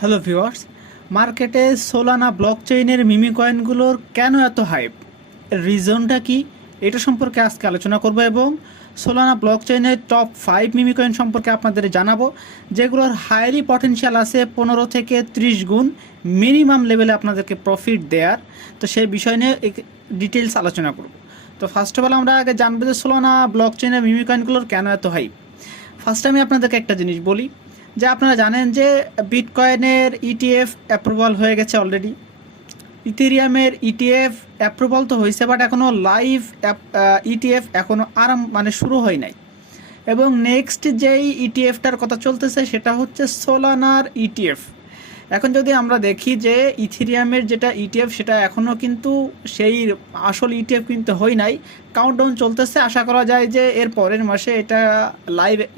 Hello viewers, মার্কেটে Solana ব্লকচেইনের মিমি কয়েনগুলোর কেন এত হাইপ, রিজনটা কি, এটা সম্পর্কে আজকে আলোচনা করব এবং সোলানা ব্লকচেইনের টপ 5 মিমি কয়েন সম্পর্কে আপনাদের জানাবো, যেগুলোর হাইলি পটেনশিয়াল আছে 15 থেকে 30 গুণ মিনিমাম লেভেলে আপনাদেরকে প্রফিট দেওয়ার। তো সেই বিষয় নিয়ে ডিটেলস আলোচনা করব। তো ফার্স্ট অফ অল আমরা আগে জানবো যে সোলানা ব্লকচেইনের মিমি কয়েনগুলোর কেন এত হাইপ। ফার্স্ট আমি আপনাদেরকে একটা জিনিস বলি, যে আপনারা জানেন যে বিটকয়েনের ইটিএফ অ্যাপ্রুভাল হয়ে গেছে অলরেডি, ইথেরিয়ামের ইটিএফ অ্যাপ্রুভাল তো হয়েছে, বাট এখনও লাইভ ইটিএফ এখনও শুরু হয় নাই। এবং নেক্সট যেই ইটিএফটার কথা চলতেছে সেটা হচ্ছে সোলানার ইটিএফ। এখন যদি আমরা দেখি যে ইথেরিয়ামের যেটা ইটিএফ সেটা এখনও কিন্তু সেই আসল ইটিএফ কিন্তু হয় নাই, কাউন্টডাউন চলতেছে। আশা করা যায় যে এর পরের মাসে এটা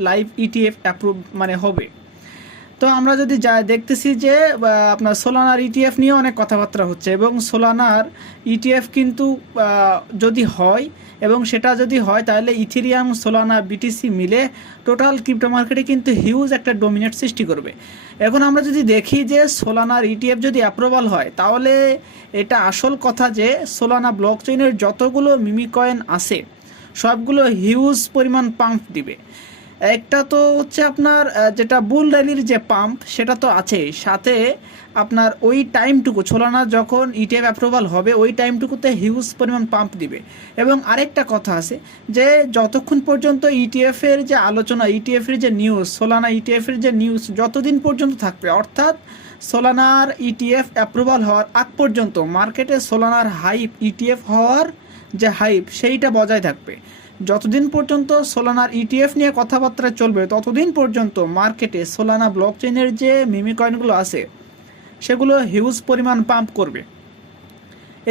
লাইভ ইটিএফ অ্যাপ্রুভ হবে। তো আমরা যদি দেখতেছি যে আপনার সোলানার ইটিএফ নিয়ে অনেক কথাবার্তা হচ্ছে, এবং সোলানার ইটিএফ কিন্তু যদি হয়, এবং সেটা যদি হয় তাহলে ইথেরিয়াম, সোলানা, বিটিসি মিলে টোটাল ক্রিপ্টো মার্কেটে কিন্তু হিউজ একটা ডোমিনেট সৃষ্টি করবে। এখন আমরা যদি দেখি যে সোলানার ইটিএফ যদি অ্যাপ্রুভাল হয়, তাহলে এটা আসল কথা যে সোলানা ব্লকচেইনের যতগুলো মিমি কয়েন আছে সবগুলো হিউজ পরিমাণ পাম্প দিবে। একটা তো হচ্ছে আপনার যেটা বুল র্যালির যে পাম্প সেটা তো আছেই, সাথে আপনার ওই টাইমটুকু সোলানা যখন ইটিএফ অ্যাপ্রুভাল হবে ওই টাইমটুকুতে হিউজ পরিমাণ পাম্প দিবে। এবং আরেকটা কথা আছে যে যতক্ষণ পর্যন্ত ইটিএফের যে আলোচনা, ইটিএফের যে নিউজ, সোলানা ইটিএফের যে নিউজ যতদিন পর্যন্ত থাকবে, অর্থাৎ সোলানার ইটিএফ অ্যাপ্রুভাল হওয়ার আগ পর্যন্ত মার্কেটে সোলানার হাইপ, ইটিএফ হওয়ার যে হাইপ সেইটা বজায় থাকবে। যতদিন পর্যন্ত সোলানার ইটিএফ নিয়ে কথাবার্তা চলবে ততদিন পর্যন্ত মার্কেটে সোলানা ব্লকচেইনের যে মিমি কয়েনগুলো আছে সেগুলো হিউজ পরিমাণ পাম্প করবে।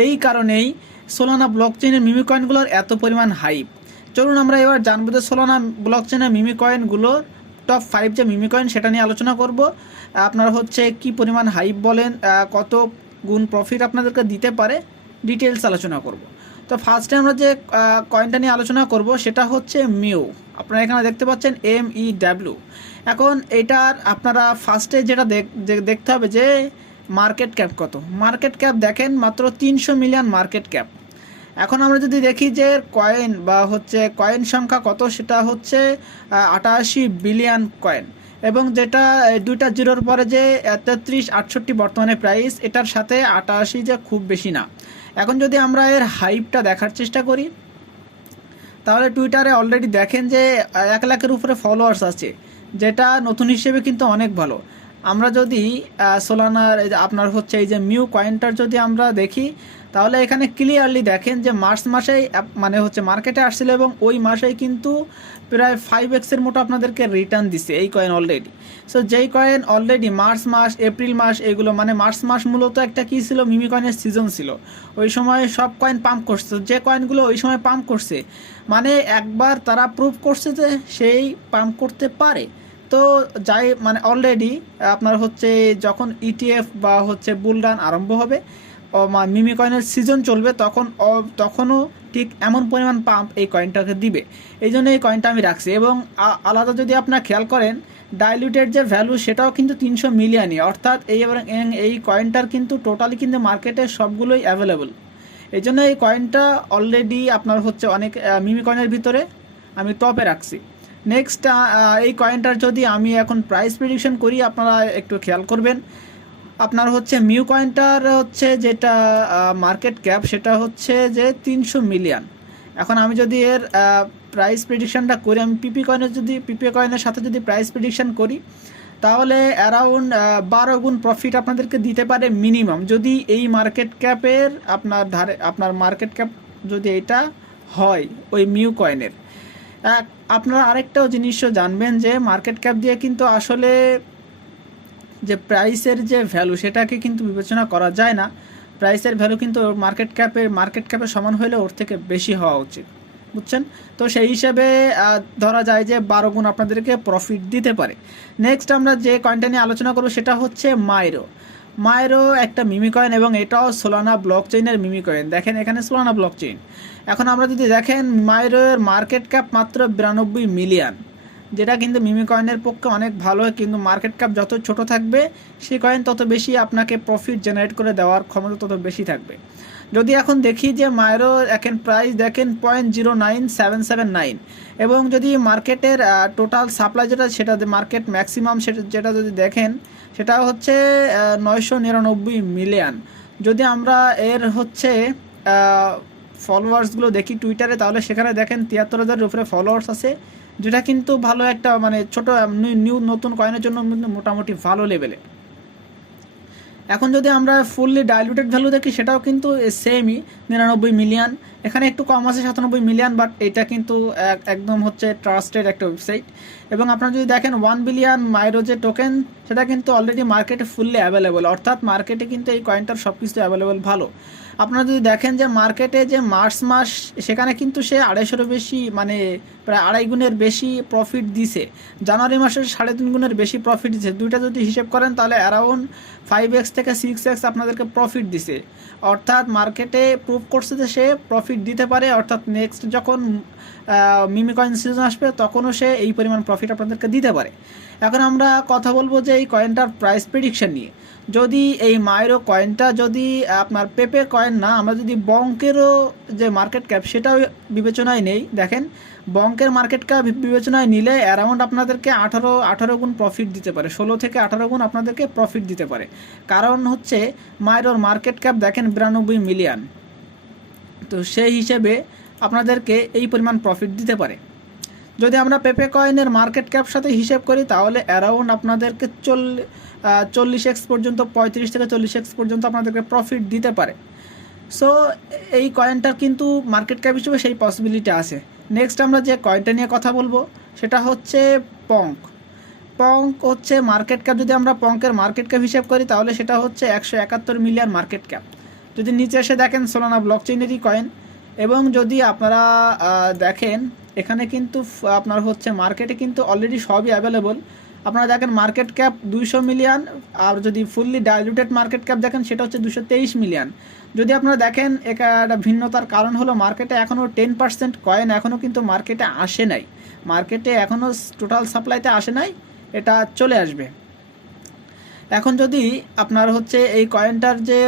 এই কারণেই সোলানা ব্লকচেইনের মিমি কয়েনগুলোর এত পরিমাণ হাইপ। চলুন আমরা এবার জানবো যে সোলানা ব্লকচেইনের মিমি কয়েনগুলোর টপ 5 যে মিমি কয়েন সেটা নিয়ে আলোচনা করব। আপনার হচ্ছে কি পরিমাণ হাইপ বলেন, কত গুণ প্রফিট আপনাদেরকে দিতে পারে, ডিটেলস আলোচনা করব। তো ফার্স্টে আমরা যে কয়েনটা নিয়ে আলোচনা করব সেটা হচ্ছে মিউ। আপনারা এখানে দেখতে পাচ্ছেন MEW। এখন এটার আপনারা ফার্স্টে যেটা দেখতে হবে যে মার্কেট ক্যাপ কত। মার্কেট ক্যাপ দেখেন মাত্র 300 মিলিয়ন মার্কেট ক্যাপ। এখন আমরা যদি দেখি যে কয়েন বা হচ্ছে কয়েন সংখ্যা কত, সেটা হচ্ছে 88 বিলিয়ন কয়েন। এবং যেটা দুইটা জিরোর পরে যে 3368 বর্তমানে প্রাইস, এটার সাথে 88 যে খুব বেশি না। এখন যদি আমরা এর হাইপটা দেখার চেষ্টা করি, তাহলে টুইটারে অলরেডি দেখেন যে 1 লাখের উপরে ফলোয়ার্স আছে, যেটা নতুন হিসেবে কিন্তু অনেক ভালো। আমরা যদি সোলানার আপনার হচ্ছে এই যে মিউ কয়েনটার যদি আমরা দেখি, তাহলে এখানে ক্লিয়ারলি দেখেন যে মার্চ মাসেই মার্কেটে আসছিল, এবং ওই মাসেই কিন্তু প্রায় 5x মতো আপনাদেরকে রিটার্ন দিছে এই কয়েন অলরেডি। সো যেই কয়েন অলরেডি মার্চ মাস, এপ্রিল মাস, এগুলো মার্চ মাস মূলত একটা কী ছিল, মিমি কয়েনের সিজন ছিল। ওই সময় সব কয়েন পাম্প করছে, যে কয়েনগুলো ওই সময় পাম্প করছে একবার তারা প্রুভ করছে যে সেই পাম্প করতে পারে। তো যাই অলরেডি আপনার হচ্ছে যখন ইটিএফ বা হচ্ছে বুল রান আরম্ভ হবে, মিমি কয়েনের সিজন চলবে, তখনও ঠিক এমন পরিমাণ পাম্প এই কয়েনটাকে দিবে। এই জন্য এই কয়েনটা আমি রাখছি। এবং আলাদা যদি আপনারা খেয়াল করেন, ডাইলিউটেড যে ভ্যালু সেটাও কিন্তু 300 মিলিয়নই, অর্থাৎ এই কয়েনটার কিন্তু টোটালি কিন্তু মার্কেটে সবগুলোই অ্যাভেলেবল। এই জন্য এই কয়েনটা অলরেডি আপনার হচ্ছে অনেক মিমি কয়েনের ভিতরে আমি টপে রাখছি। নেক্সট এই কয়েনটার যদি আমি এখন প্রাইস প্রেডিকশন করি, আপনারা একটু খেয়াল করবেন। আপনার হচ্ছে মিউ কয়েনটার হচ্ছে যেটা মার্কেট ক্যাপ সেটা হচ্ছে যে 300 মিলিয়ন। এখন আমি যদি এর প্রাইস প্রেডিকশনটা করি, আমি পিপি কয়েনের সাথে যদি প্রাইস প্রেডিকশন করি, তাহলে অ্যারাউন্ড 12 গুণ প্রফিট আপনাদেরকে দিতে পারে মিনিমাম, যদি এই মার্কেট ক্যাপের আপনার মার্কেট ক্যাপ যদি এটা হয় ওই মিউ কয়েনের। আপনারা আরেকটাও জিনিসও জানবেন যে মার্কেট ক্যাপ দিয়ে কিন্তু আসলে যে প্রাইসের যে ভ্যালু সেটাকে কিন্তু বিবেচনা করা যায় না। প্রাইসের ভ্যালু কিন্তু মার্কেট ক্যাপের সমান হলে ওর থেকে বেশি হওয়া উচিত, বুঝছেন? তো সেই হিসাবে ধরা যায় যে 12 গুণ আপনাদেরকে প্রফিট দিতে পারে। নেক্সট আমরা যে কয়েনটা নিয়ে আলোচনা করবো সেটা হচ্ছে মাইরো একটা মিমি কয়েন, এবং এটাও সোলানা ব্লকচেইনের মিমি কয়েন। দেখেন এখানে সোলানা ব্লকচেইন। এখন আমরা যদি দেখেন মাইরোর মার্কেট ক্যাপ মাত্র 92 মিলিয়ন। যেটা কিন্তু মিমি কয়েনের পক্ষে অনেক ভালো। কিন্তু মার্কেট ক্যাপ যত ছোট থাকবে সেই কয়েন তত বেশি আপনাকে প্রফিট জেনারেট করে দেওয়ার ক্ষমতা তত বেশি থাকবে। যদি এখন দেখি যে মাইরো এখন প্রাইস দেখেন 0.09779, এবং যদি মার্কেটের টোটাল সাপ্লাই সেটা মার্কেট ম্যাক্সিমাম যেটা যদি দেখেন সেটা হচ্ছে 999 মিলিয়ন। যদি আমরা এর হচ্ছে ফলোয়ার্সগুলো দেখি টুইটারে, তাহলে সেখানে দেখেন 73,000-এর উপরে ফলোয়ার্স আছে, যেটা কিন্তু ভালো একটা মানে ছোট নতুন কয়েনের জন্য মোটামুটি ভালো লেভেলে। এখন যদি আমরা ফুললি ডাইলুটেড ভ্যালু দেখি সেটাও কিন্তু সেমই 99 মিলিয়ন, এখানে একটু কম আছে 97 মিলিয়ন, বাট এটা কিন্তু একদম হচ্ছে ট্রাস্টেড একটা ওয়েবসাইট। এবং আপনারা যদি দেখেন 1 বিলিয়ন মাইরো যে টোকেন সেটা কিন্তু অলরেডি মার্কেটে ফুললি অ্যাভেলেবল, অর্থাৎ মার্কেটে কিন্তু এই কয়েনটার সব কিছু অ্যাভেলেবল ভালো। আপনারা যদি দেখেন যে মার্কেটে যে মার্চ মাস সেখানে কিন্তু সে 250-এরও বেশি মানে প্রায় 2.5 গুণের বেশি প্রফিট দিছে, জানুয়ারি মাসে 3.5 গুণের বেশি প্রফিট দিছে। দুইটা যদি হিসেব করেন তাহলে অ্যারাউন্ড 5x থেকে 6x আপনাদেরকে প্রফিট দিছে, অর্থাৎ মার্কেটে প্রুভ করছে যে সে প্রফিট দিতে পারে। অর্থাৎ নেক্সট যখন মিমি কয়েন সিজন আসবে তখনও সে এই পরিমাণ প্রফিট আপনাদেরকে দিতে পারে। এখন আমরা কথা বলবো যে এই কয়েনটার প্রাইস প্রেডিকশন নিয়ে। যদি এই মাইরো কয়েনটা যদি আপনার পেপে কয়েন না, আমরা যদি বঙ্কেরও যে মার্কেট ক্যাপ সেটাও বিবেচনায় নেই, দেখেন বঙ্কের মার্কেট ক্যাপ বিবেচনায় নিলে অ্যারাউন্ড আপনাদেরকে 18 গুণ প্রফিট দিতে পারে, 16 থেকে 18 গুণ আপনাদেরকে প্রফিট দিতে পারে। কারণ হচ্ছে মাইরোর মার্কেট ক্যাপ দেখেন 92 মিলিয়ন, তো সেই হিসেবে আপনাদেরকে এই পরিমাণ প্রফিট দিতে পারে। যদি আমরা পেপে কয়েনের মার্কেট ক্যাপ সাথে হিসেব করি তাহলে অ্যারাউন্ড আপনাদেরকে 40x পর্যন্ত, 35 থেকে 40x পর্যন্ত আপনাদেরকে প্রফিট দিতে পারে। সো এই কয়েনটার কিন্তু মার্কেট ক্যাপ হিসেবে সেই পসিবিলিটি আছে। নেক্সট আমরা যে কয়েনটা নিয়ে কথা বলবো সেটা হচ্ছে পঙ্ক। পঙ্ক হচ্ছে মার্কেট ক্যাপ, যদি আমরা পঙ্কের মার্কেট ক্যাপ হিসেব করি তাহলে সেটা হচ্ছে 171 মিলিয়ন মার্কেট ক্যাপ। যদি নিচে এসে দেখেন সোলানা ব্লকচেইনেরই কয়েন, এবং যদি আপনারা দেখেন এখানে কিন্তু আপনার হচ্ছে মার্কেটে কিন্তু অলরেডি সবই অ্যাভেলেবল। আপনারা দেখেন মার্কেট ক্যাপ 200 মিলিয়ন, আর যদি ফুললি ডাইলুটেড মার্কেট ক্যাপ দেখেন সেটা হচ্ছে 223 মিলিয়ন। যদি আপনারা দেখেন একটা ভিন্নতার কারণ হলো মার্কেটে এখনও 10% কয়েন এখনও কিন্তু মার্কেটে আসে নাই, মার্কেটে এখনও টোটাল সাপ্লাইতে আসে নাই, এটা চলে আসবে। এখন যদি আপনার হচ্ছে এই কয়েনটার যে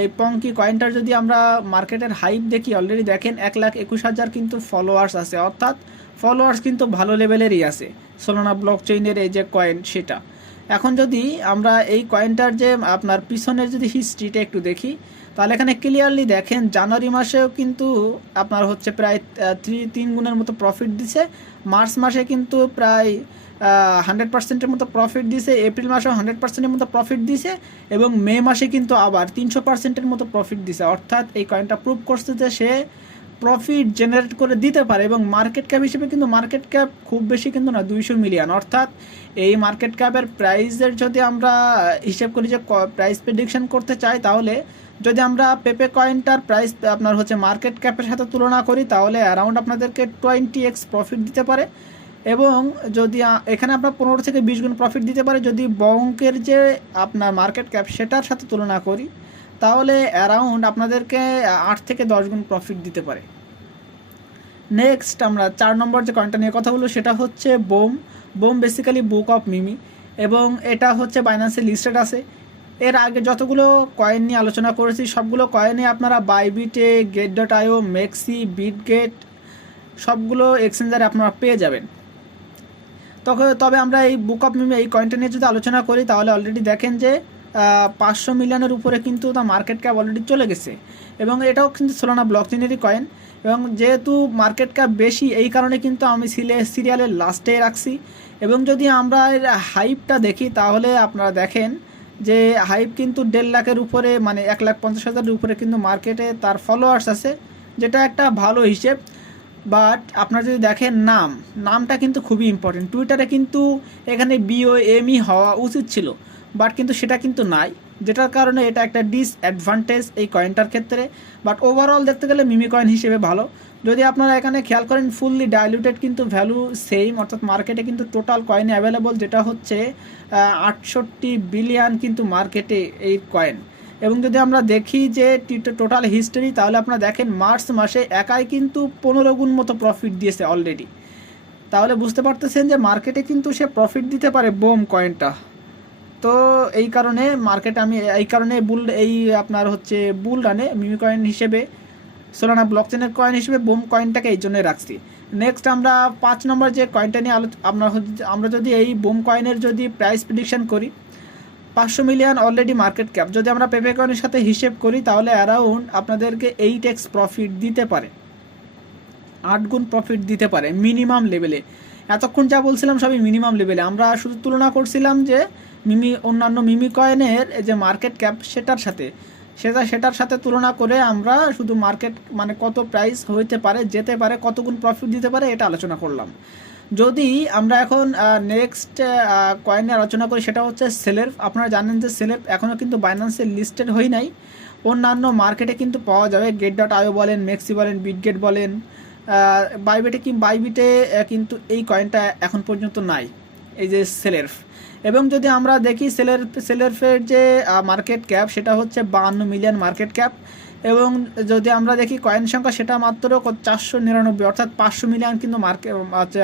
এই পঙ্কি কয়েনটার যদি আমরা মার্কেটের হাইপ দেখি, অলরেডি দেখেন 1,21,000 কিন্তু ফলোয়ার্স আছে, অর্থাৎ ফলোয়ার্স কিন্তু ভালো লেভেলেরই আছে সোলানা ব্লকচেইনের এই যে কয়েন সেটা। এখন যদি আমরা এই কয়েনটার যে আপনার পিছনের যদি হিস্ট্রিটা একটু দেখি তাহলে এখানে ক্লিয়ারলি দেখেন জানুয়ারি মাসেও কিন্তু আপনার হচ্ছে প্রায় 3 গুণের মতো প্রফিট দিছে, মার্চ মাসে কিন্তু প্রায় 100%-এর মতো প্রফিট দিছে, এপ্রিল মাসেও 100%-এর মতো প্রফিট দিছে, এবং মে মাসে কিন্তু আবার 300%-এর মতো প্রফিট দিছে। অর্থাৎ এই কয়েনটা প্রুভ করছে যে সে প্রফিট জেনারেট করে দিতে পারে। এবং মার্কেট ক্যাপ হিসেবে কিন্তু মার্কেট ক্যাপ খুব বেশি কিন্তু না, 200 মিলিয়ন। অর্থাৎ এই মার্কেট ক্যাপের প্রাইসের যদি আমরা হিসেব করি যে প্রাইস প্রেডিকশন করতে চাই, তাহলে যদি আমরা পেপে কয়েনটার প্রাইস আপনার হচ্ছে মার্কেট ক্যাপের সাথে তুলনা করি তাহলে অ্যারাউন্ড আপনাদেরকে 20x প্রফিট দিতে পারে। এবং যদি এখানে আপনার 15 থেকে 20 গুণ প্রফিট দিতে পারে। যদি বঙ্কের যে আপনার মার্কেট ক্যাপ সেটার সাথে তুলনা করি তাহলে অ্যারাউন্ড আপনাদেরকে 8 থেকে 10 গুণ প্রফিট দিতে পারে। নেক্সট আমরা 4 নম্বর যে কয়েনটা নিয়ে কথা বলবো সেটা হচ্ছে বোম বেসিক্যালি বুক অফ মিমি, এবং এটা হচ্ছে বাইন্যান্সে লিস্টেড আছে। এর আগে যতগুলো কয়েন নিয়ে আলোচনা করেছি সবগুলো কয়েনে আপনারা বাইবিটে, গেট.io, মেক্সি, বিটগেট সবগুলো এক্সচেঞ্জারে আপনারা পেয়ে যাবেন। তবে আমরা এই বুক অফ মিমি এই কয়েনটা নিয়ে যদি আলোচনা করি তাহলে অলরেডি দেখেন যে 500 মিলিয়নের উপরে কিন্তু তার মার্কেট ক্যাপ অলরেডি চলে গেছে, এবং এটাও কিন্তু সোলানা ব্লকচেইনেরই কয়েন। এবং যেহেতু মার্কেট ক্যাপ বেশি এই কারণে কিন্তু আমি সিরিয়ালের লাস্টে রাখছি। এবং যদি আমরা এর হাইপটা দেখি তাহলে আপনারা দেখেন যে হাইপ কিন্তু 1.5 লাখের উপরে, মানে 1,50,000-এর উপরে কিন্তু মার্কেটে তার ফলোয়ার্স আছে, যেটা একটা ভালো হিসেব। বাট আপনারা যদি দেখেন নামটা কিন্তু খুবই ইম্পর্টেন্ট। টুইটারে কিন্তু এখানে BOME হওয়া উচিত ছিল, বাট কিন্তু সেটা কিন্তু নাই, যেটার কারণে এটা একটা ডিসঅ্যাডভান্টেজ এই কয়েনটার ক্ষেত্রে। বাট ওভারঅল দেখতে গেলে মিমি কয়েন হিসেবে ভালো। যদি আপনারা এখানে খেয়াল করেন ফুললি ডাইলুটেড কিন্তু ভ্যালু সেম, অর্থাৎ মার্কেটে কিন্তু টোটাল কয়েন অ্যাভেলেবল যেটা হচ্ছে 68 বিলিয়ন কিন্তু মার্কেটে এই কয়েন। এবং যদি আমরা দেখি যে টোটাল হিস্টোরি তাহলে আপনারা দেখেন মার্চ মাসে একাই কিন্তু 15 গুণ মতো প্রফিট দিয়েছে অলরেডি। তাহলে বুঝতে পারতেছেন যে মার্কেটে কিন্তু সে প্রফিট দিতে পারে বোম কয়েনটা। তো এই কারণে মার্কেট আমি এই কারণে আপনার হচ্ছে বুল রানে মিমি কয়েন হিসেবে সোলানা ব্লকচেনের কয়েন হিসেবে বোম কয়েনটাকে এই জন্যই রাখছি। নেক্সট আমরা 5 নম্বর যে কয়েনটা নিয়ে আমরা যদি এই বোম কয়েনের যদি প্রাইস প্রেডিকশন করি, 500 মিলিয়ন অলরেডি মার্কেট ক্যাপ, যদি আমরা পেপে কয়েনের সাথে হিসেব করি তাহলে অ্যারাউন্ড আপনাদেরকে 8x প্রফিট দিতে পারে, 8 গুণ প্রফিট দিতে পারে মিনিমাম লেভেলে। এতক্ষণ যা বলছিলাম সবই মিনিমাম লেভেলে, আমরা শুধু তুলনা করছিলাম যে অন্যান্য মিমি কয়েনের যে মার্কেট ক্যাপ সেটার সাথে তুলনা করে আমরা শুধু মার্কেট মানে কত প্রাইস হইতে পারে, যেতে পারে, কত গুণ প্রফিট দিতে পারে এটা আলোচনা করলাম। যদি আমরা এখন নেক্সট কয়েনে আলোচনা করি সেটা হচ্ছে সেলের। আপনারা জানেন যে সেলের এখনও কিন্তু বাইন্যান্সে লিস্টেড হই নাই, অন্যান্য মার্কেটে কিন্তু পাওয়া যাবে, get.io বলেন, মেক্সি বলেন, বিটগেট বলেন, বাইবিটে কিন্তু এই কয়েনটা এখন পর্যন্ত নাই, এই যে সেলের। এবং যদি আমরা দেখি সেলেরফের যে মার্কেট ক্যাপ সেটা হচ্ছে 52 মিলিয়ন মার্কেট ক্যাপ, এবং যদি আমরা দেখি কয়েন সংখ্যা সেটা মাত্র 499, অর্থাৎ 500 মিলিয়ন কিন্তু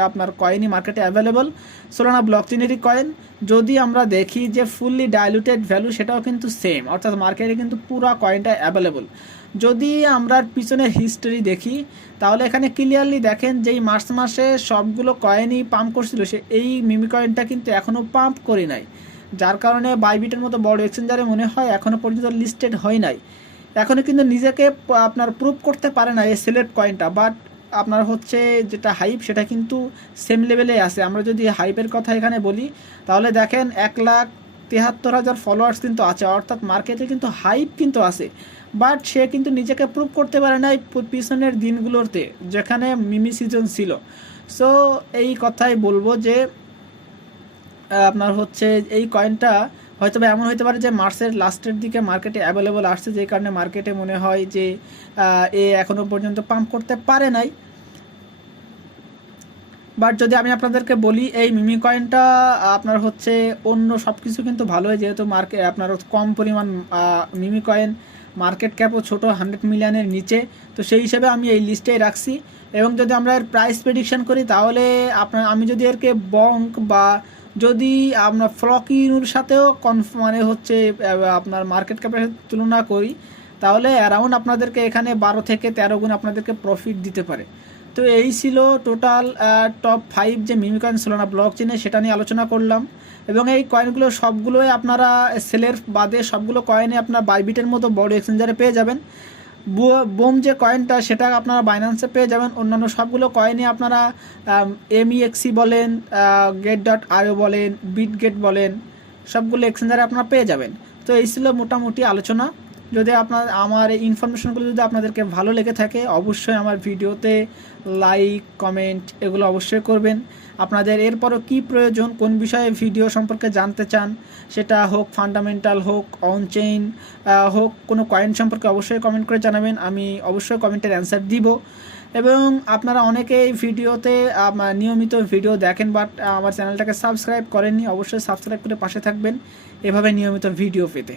আপনার কয়েনই মার্কেটে অ্যাভেলেবল, সোলানা ব্লকচেনেরই কয়েন। যদি আমরা দেখি যে ফুললি ডাইলুটেড ভ্যালু সেটাও কিন্তু সেম, অর্থাৎ মার্কেটে কিন্তু পুরো কয়েনটা অ্যাভেলেবল। যদি আমরা পিছনের হিস্টোরি দেখি তাহলে এখানে ক্লিয়ারলি দেখেন যে এই মার্চ মাসে সবগুলো কয়েনই পাম্প করছিল, এই মিমি কয়েনটা কিন্তু এখনও পাম্প করে নাই, যার কারণে বাইবিটের মতো বড় এক্সচেঞ্জারে মনে হয় এখনও পর্যন্ত লিস্টেড হয় নাই, এখনও কিন্তু নিজেকে আপনার প্রুভ করতে পারে না এই সেলের কয়েনটা। বাট আপনার হচ্ছে যেটা হাইপ সেটা কিন্তু সেম লেভেলে আছে। আমরা যদি হাইপের কথা এখানে বলি তাহলে দেখেন 1,73,000 ফলোয়ার্স কিন্তু আছে, অর্থাৎ মার্কেটে কিন্তু হাইপ কিন্তু আছে, বাট সে কিন্তু নিজেকে প্রুভ করতে পারে না পিছনের দিনগুলোতে যেখানে মিমি সিজন ছিল। সো এই কথাই বলবো যে আপনার হচ্ছে এই কয়েনটা হয়তো এমন হতে পারে যে মার্চের লাস্টের দিকে মার্কেটে অ্যাভেলেবল আসছে, যে কারণে মার্কেটে মনে হয় যে এখনও পর্যন্ত পাম্প করতে পারে নাই। বাট যদি আমি আপনাদেরকে বলি এই মিমি কয়েনটা আপনার হচ্ছে অন্য সব কিছু কিন্তু ভালোই, যেহেতু আপনার কম পরিমাণ মিমি কয়েন, মার্কেট ক্যাপও ছোটো, 100 মিলিয়নের নিচে, তো সেই হিসেবে আমি এই লিস্টেই রাখছি। এবং যদি আমরা এর প্রাইস প্রেডিকশন করি তাহলে আমি যদি এরকে বঙ্ক বা যদি আপনার ফ্লকিনুর সাথেও মানে হচ্ছে আপনার মার্কেট ক্যাপের তুলনা করি তাহলে অ্যারাউন্ড আপনাদেরকে এখানে 12 থেকে 13 গুণ আপনাদেরকে প্রফিট দিতে পারে। তো এই ছিল টোটাল টপ 5 যে মিমি কয়েন সোলানা ব্লকচেনে সেটা নিয়ে আলোচনা করলাম। এবং এই কয়েনগুলো সবগুলোই আপনারা সেলের বাদে সবগুলো কয়েনে আপনার বাইবিটের মতো বড় এক্সচেঞ্জারে পেয়ে যাবেন। বোম যে কয়েনটা সেটা আপনারা বাইন্যান্সে পেয়ে যাবেন, অন্যান্য সবগুলো কয়েনই আপনারা MEXC বলেন, get.io বলেন, বিটগেট বলেন, সবগুলো এক্সচেঞ্জারে আপনারা পেয়ে যাবেন। তো এই ছিল মোটামুটি আলোচনা। যদি আমার এই ইনফরমেশনগুলো যদি আপনাদেরকে ভালো লেগে থাকে অবশ্যই আমার ভিডিওতে লাইক, কমেন্ট এগুলো অবশ্যই করবেন। আপনাদের এরপরও কি প্রয়োজন, কোন বিষয়ে ভিডিও সম্পর্কে জানতে চান, সেটা হোক ফান্ডামেন্টাল, হোক অনচেইন, হোক কোনো কয়েন সম্পর্কে অবশ্যই কমেন্ট করে জানাবেন, আমি অবশ্যই কমেন্টের অ্যান্সার দিব। এবং আপনারা অনেকে এই ভিডিওতে নিয়মিত ভিডিও দেখেন বাট আমার চ্যানেলটাকে সাবস্ক্রাইব করেননি, অবশ্যই সাবস্ক্রাইব করে পাশে থাকবেন এভাবে নিয়মিত ভিডিও পেতে।